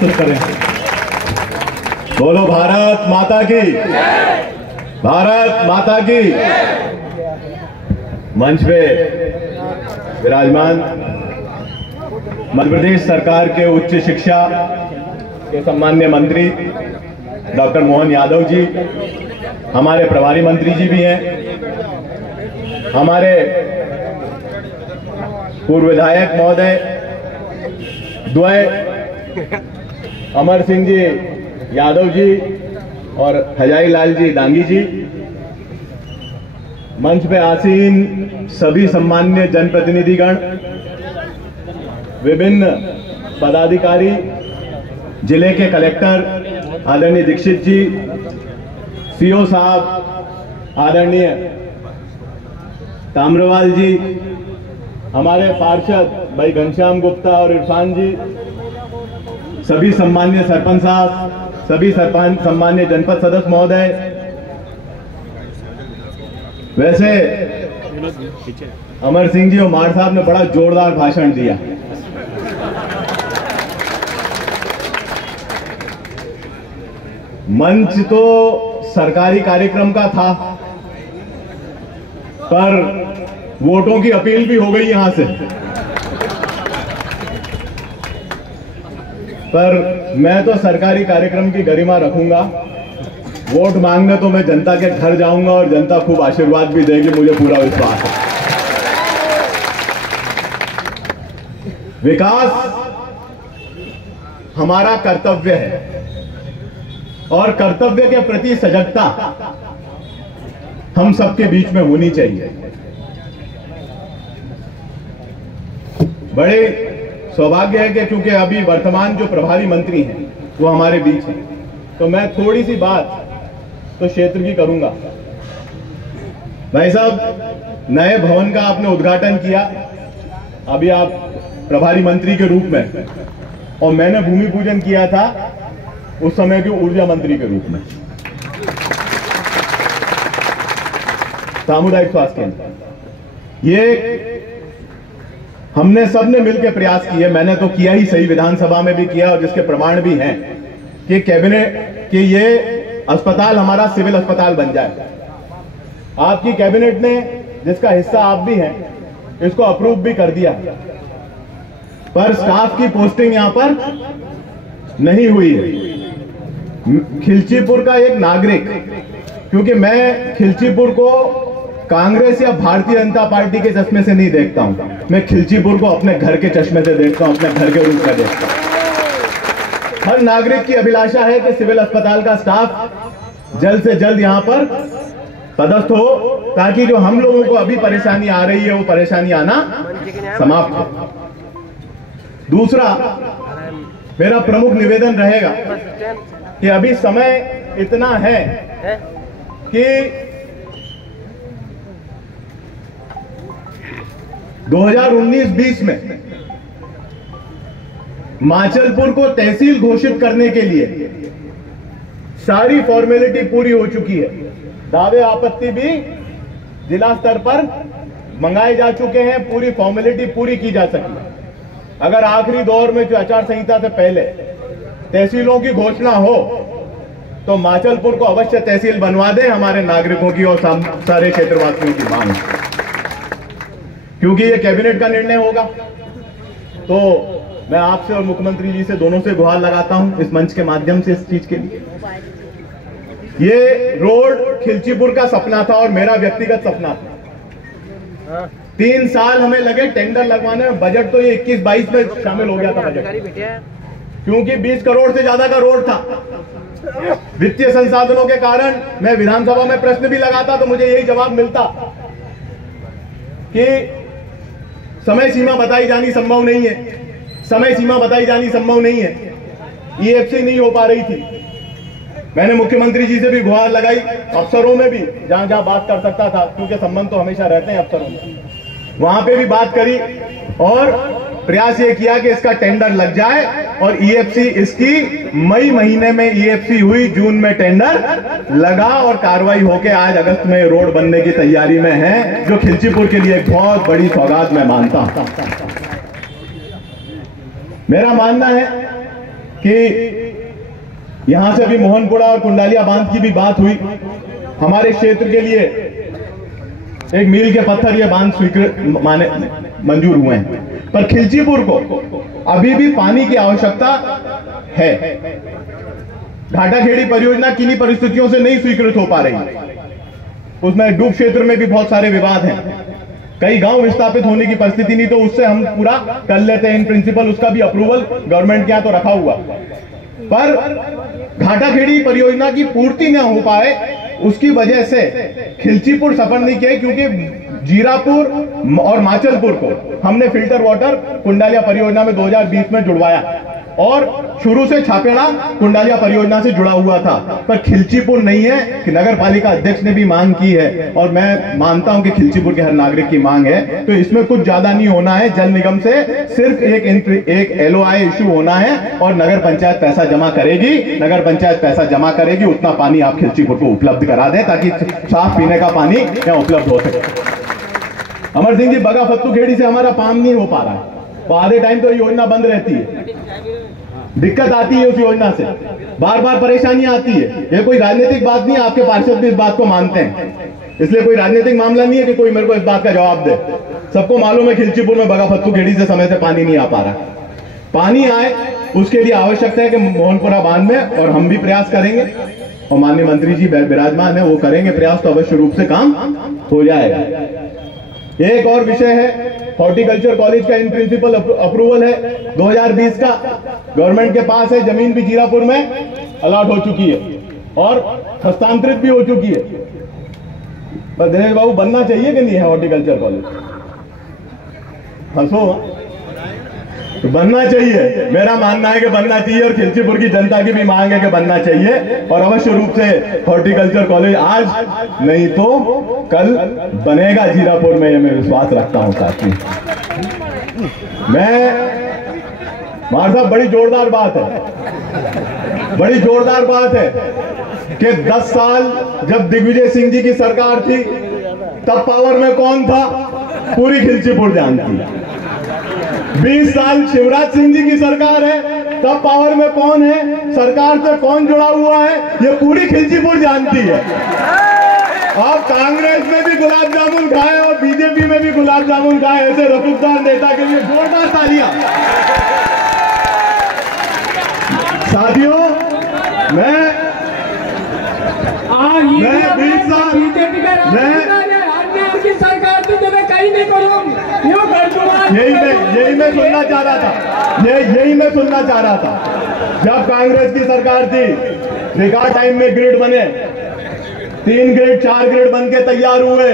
प्रस्तुत करें। बोलो भारत माता की, भारत माता की। मंच पे विराजमान मध्य प्रदेश सरकार के उच्च शिक्षा के सम्माननीय मंत्री डॉक्टर मोहन यादव जी, हमारे प्रभारी मंत्री जी भी हैं, हमारे पूर्व विधायक महोदय द्वय अमर सिंह जी यादव जी और हजारी लाल जी डांगी जी, मंच पे आसीन सभी सम्मान्य जनप्रतिनिधिगण, विभिन्न पदाधिकारी, जिले के कलेक्टर आदरणीय दीक्षित जी, सीओ साहब आदरणीय ताम्रवाल जी, हमारे पार्षद भाई घनश्याम गुप्ता और इरफान जी, सभी सम्मान्य सरपंच साहब, सभी सरपंच सम्मान्य जनपद सदस्य महोदय। वैसे अमर सिंह जी और मार साहब ने बड़ा जोरदार भाषण दिया। मंच तो सरकारी कार्यक्रम का था, पर वोटों की अपील भी हो गई यहां से। पर मैं तो सरकारी कार्यक्रम की गरिमा रखूंगा। वोट मांगने तो मैं जनता के घर जाऊंगा और जनता खूब आशीर्वाद भी देगी, मुझे पूरा विश्वास है। विकास हमारा कर्तव्य है और कर्तव्य के प्रति सजगता हम सबके बीच में होनी चाहिए। बड़े सौभाग्य है कि क्योंकि अभी वर्तमान जो प्रभारी मंत्री हैं वो हमारे बीच हैं, तो मैं थोड़ी सी बात तो क्षेत्र की करूंगा। भाई साहब, नए भवन का आपने उद्घाटन किया, अभी आप प्रभारी मंत्री के रूप में, और मैंने भूमि पूजन किया था उस समय के ऊर्जा मंत्री के रूप में। सामुदायिक स्वास्थ्य केंद्र ये हमने सबने मिलकर प्रयास किए, मैंने तो किया ही सही, विधानसभा में भी किया और जिसके प्रमाण भी हैं कि कैबिनेट कि ये अस्पताल हमारा सिविल अस्पताल बन जाए। आपकी कैबिनेट ने, जिसका हिस्सा आप भी हैं, इसको अप्रूव भी कर दिया, पर स्टाफ की पोस्टिंग यहां पर नहीं हुई है। खिलचीपुर का एक नागरिक, क्योंकि मैं खिलचीपुर को कांग्रेस या भारतीय जनता पार्टी के चश्मे से नहीं देखता हूं, मैं खिलचीपुर को अपने घर के चश्मे से देखता हूं, अपने घर के रूप में देखता हूं। हर नागरिक की अभिलाषा है कि सिविल अस्पताल का स्टाफ जल्द से जल्द यहां पर पदस्थ हो, ताकि जो हम लोगों को अभी परेशानी आ रही है वो परेशानी आना समाप्त हो। दूसरा मेरा प्रमुख निवेदन रहेगा कि अभी समय इतना है कि 2019-20 में माचलपुर को तहसील घोषित करने के लिए सारी फॉर्मेलिटी पूरी हो चुकी है। दावे आपत्ति भी जिला स्तर पर मंगाए जा चुके हैं, पूरी फॉर्मेलिटी पूरी की जा सकी। अगर आखिरी दौर में जो आचार संहिता से पहले तहसीलों की घोषणा हो तो माचलपुर को अवश्य तहसील बनवा दें, हमारे नागरिकों की और सारे क्षेत्रवासियों की मांग, क्योंकि ये कैबिनेट का निर्णय होगा। तो मैं आपसे और मुख्यमंत्री जी से दोनों से गुहार लगाता हूं इस मंच के माध्यम से इस चीज के लिए। ये रोड खिलचीपुर का सपना था और मेरा व्यक्तिगत सपना था। 3 साल हमें लगे टेंडर लगवाने में, बजट तो ये 21-22 में शामिल हो गया था बजट, क्योंकि 20 करोड़ से ज्यादा का रोड था। वित्तीय संसाधनों के कारण मैं विधानसभा में प्रश्न भी लगाता तो मुझे यही जवाब मिलता कि समय सीमा बताई जानी संभव नहीं है, समय सीमा बताई जानी संभव नहीं है। ईएफसी नहीं हो पा रही थी। मैंने मुख्यमंत्री जी से भी गुहार लगाई, अफसरों में भी जहां जहां बात कर सकता था, क्योंकि संबंध तो हमेशा रहते हैं अफसरों में, वहां पे भी बात करी और प्रयास ये किया कि इसका टेंडर लग जाए। और ईएफसी इसकी मई महीने में ईएफसी हुई, जून में टेंडर लगा और कार्रवाई होके आज अगस्त में रोड बनने की तैयारी में है, जो खिलचीपुर के लिए एक बहुत बड़ी सौगात मैं मानता हूं। मेरा मानना है कि यहां से अभी मोहनपुरा और कुंडालिया बांध की भी बात हुई। हमारे क्षेत्र के लिए एक मील के पत्थर ये बांध स्वीकृत मंजूर हुए हैं, पर खिलचीपुर को अभी भी पानी की आवश्यकता है। घाटाखेड़ी परियोजना किन्हीं परिस्थितियों से नहीं स्वीकृत हो पा रही। उसमें डूब क्षेत्र में भी बहुत सारे विवाद हैं, कई गांव विस्थापित होने की परिस्थिति नहीं, तो उससे हम पूरा कर लेते हैं इन प्रिंसिपल, उसका भी अप्रूवल गवर्नमेंट के यहां तो रखा हुआ। पर घाटाखेड़ी परियोजना की पूर्ति न हो पाए उसकी वजह से खिलचीपुर सफर नहीं किया, क्योंकि जीरापुर और माचलपुर को हमने फिल्टर वाटर कुंडालिया परियोजना में 2020 में जुड़वाया और शुरू से छापेड़ा कुंडालिया परियोजना से जुड़ा हुआ था, पर खिलचीपुर नहीं है। कि नगर पालिका अध्यक्ष ने भी मांग की है और मैं मानता हूं कि खिलचीपुर के हर नागरिक की मांग है, तो इसमें कुछ ज्यादा नहीं होना है। जल निगम से सिर्फ एक LOI इश्यू होना है और नगर पंचायत पैसा जमा करेगी। नगर पंचायत पैसा जमा करेगी, उतना पानी आप खिलचीपुर को उपलब्ध करा दें ताकि साफ पीने का पानी यहां उपलब्ध हो सके। अमर सिंह जी, बगा फत्तू खेड़ी से हमारा काम नहीं हो पा रहा है, तो आधे टाइम तो योजना बंद रहती है, दिक्कत आती है उस योजना से, बार बार परेशानियां आती है। ये कोई राजनीतिक बात नहीं है, आपके पार्षद भी इस बात को मानते हैं, इसलिए कोई राजनीतिक मामला नहीं है कि कोई मेरे को इस बात का जवाब दे। सबको मालूम है खिलचीपुर में बगा फत्तू खेड़ी से समय से पानी नहीं आ पा रहा। पानी आए उसके लिए आवश्यकता है कि मोहनपुरा बांध में, और हम भी प्रयास करेंगे और माननीय मंत्री जी विराजमान है, वो करेंगे प्रयास, तो अवश्य रूप से काम हो जाएगा। एक और विषय है, हॉर्टिकल्चर कॉलेज का इन प्रिंसिपल अप्रूवल है 2020 का, गवर्नमेंट के पास है, जमीन भी जीरापुर में अलॉट हो चुकी है और हस्तांतरित भी हो चुकी है। पर दिनेश बाबू, बनना चाहिए कि नहीं है हॉर्टिकल्चर कॉलेज? हंसो, तो बनना चाहिए। मेरा मानना है कि बनना चाहिए और खिलचीपुर की जनता की भी मांग है कि बनना चाहिए, और अवश्य रूप से हॉर्टिकल्चर कॉलेज आज नहीं तो कल बनेगा जीरापुर में, ये मैं विश्वास रखता हूं साथी। मार साहब, बड़ी जोरदार बात है, बड़ी जोरदार बात है कि 10 साल जब दिग्विजय सिंह जी की सरकार थी तब पावर में कौन था? पूरी खिलचीपुर जानती। 20 साल शिवराज सिंह जी की सरकार है, तब पावर में कौन है, सरकार से कौन जुड़ा हुआ है, ये पूरी खिलचीपुर जानती है। अब कांग्रेस में भी गुलाब जामुन खाए और बीजेपी में भी गुलाब जामुन खाए, ऐसे रसूखदार नेता के लिए जोरदार तालियां। साथियों, मैं 20 साल यही मैं सुनना चाह रहा था, यही मैं सुनना चाह रहा था। जब कांग्रेस की सरकार थी, रिकॉर्ड टाइम में ग्रिड बने, 3 ग्रिड 4 ग्रिड बन के तैयार हुए।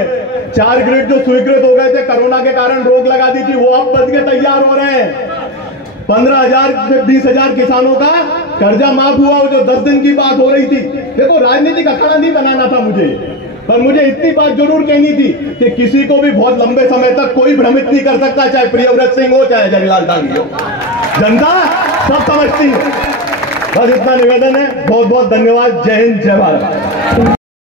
4 ग्रिड जो स्वीकृत हो गए थे, कोरोना के कारण रोक लगा दी थी, वो अब बन के तैयार हो रहे हैं। 15,000 से 20,000 किसानों का कर्जा माफ हुआ, जो 10 दिन की बात हो रही थी। देखो, राजनीतिक अखाड़ा नहीं बनाना था मुझे, पर मुझे इतनी बात जरूर कहनी थी कि किसी को भी बहुत लंबे समय तक कोई भ्रमित नहीं कर सकता, चाहे प्रियव्रत सिंह हो, चाहे जगलाल डांगी हो, जनता सब समझती है। बस इतना निवेदन है। बहुत बहुत धन्यवाद। जय हिंद, जय भारत।